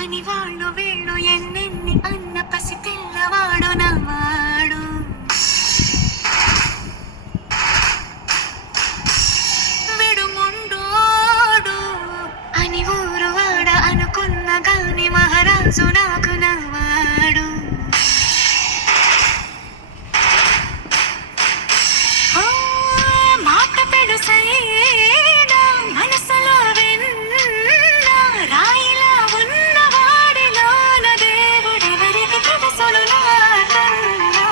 అని వాళ్ళు వీళ్ళు ఎన్నెన్ని అన్న పసి పిల్లవాడు నవ్వాడు. విడుముండోడు అని ఊరు వాడ అనుకున్న గాని మహారాజు నాకు నవ్వాడు. మాట పెడుసైనా మనసులో విన్న రాయిలా ఉన్నవాడిలోన దేవుడెవరికి తెలుసును నాకన్నా.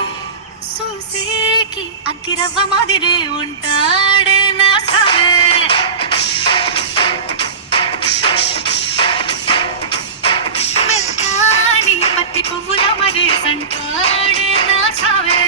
సూసేకి అతిరవ్వ మాదిరి ఉంటాడే నా సావే. మెత్తాని పత్తి పువ్వుల మరేసంటాడే నా సావే.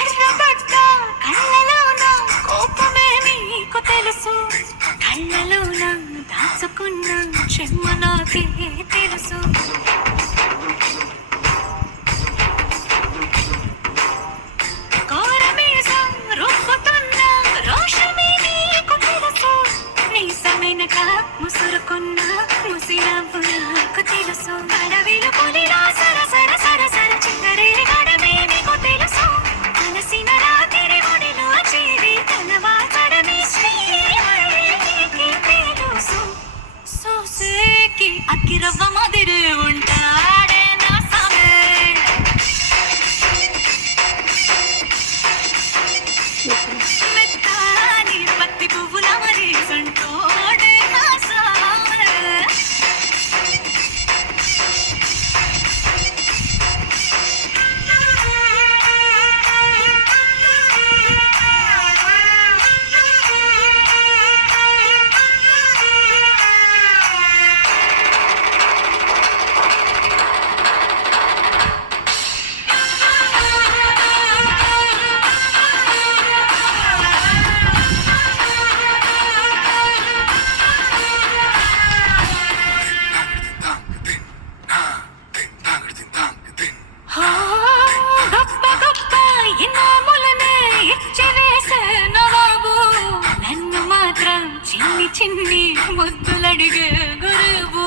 ఎర్రబడ్డ కళ్ళలోన కోపమే నీకు తెలుసు. కళ్ళలోన దాచుకున్న చెమ్మ నాకే తెలుసు. కోరమీసం రుబ్బుతున్న రోషమే నీకు తెలుసు. నీసమెనక ముసురుకున్న ముసినవ్వు నాకు తెలుసు. అడవిలో పులిలా సరసర సరసర చిందరేరి గడమే నీకు తెలుసు. అలసిన రాత్రి ఒడిలో చేరి తలవాచడమే శ్రీకి తెలుసు. సోసేకి అక్కిరవ్వ మాదిరి ఉంటాడే నా సామే. మెత్తాని పత్తి పువ్వుల మరేసంటోడే నా సామే. గొప్ప గొప్ప ఇనాములనే ఇచ్చి వేసే నవాబు. నన్ను మాత్రం చిన్ని చిన్ని ముద్దులడిగే గురువు.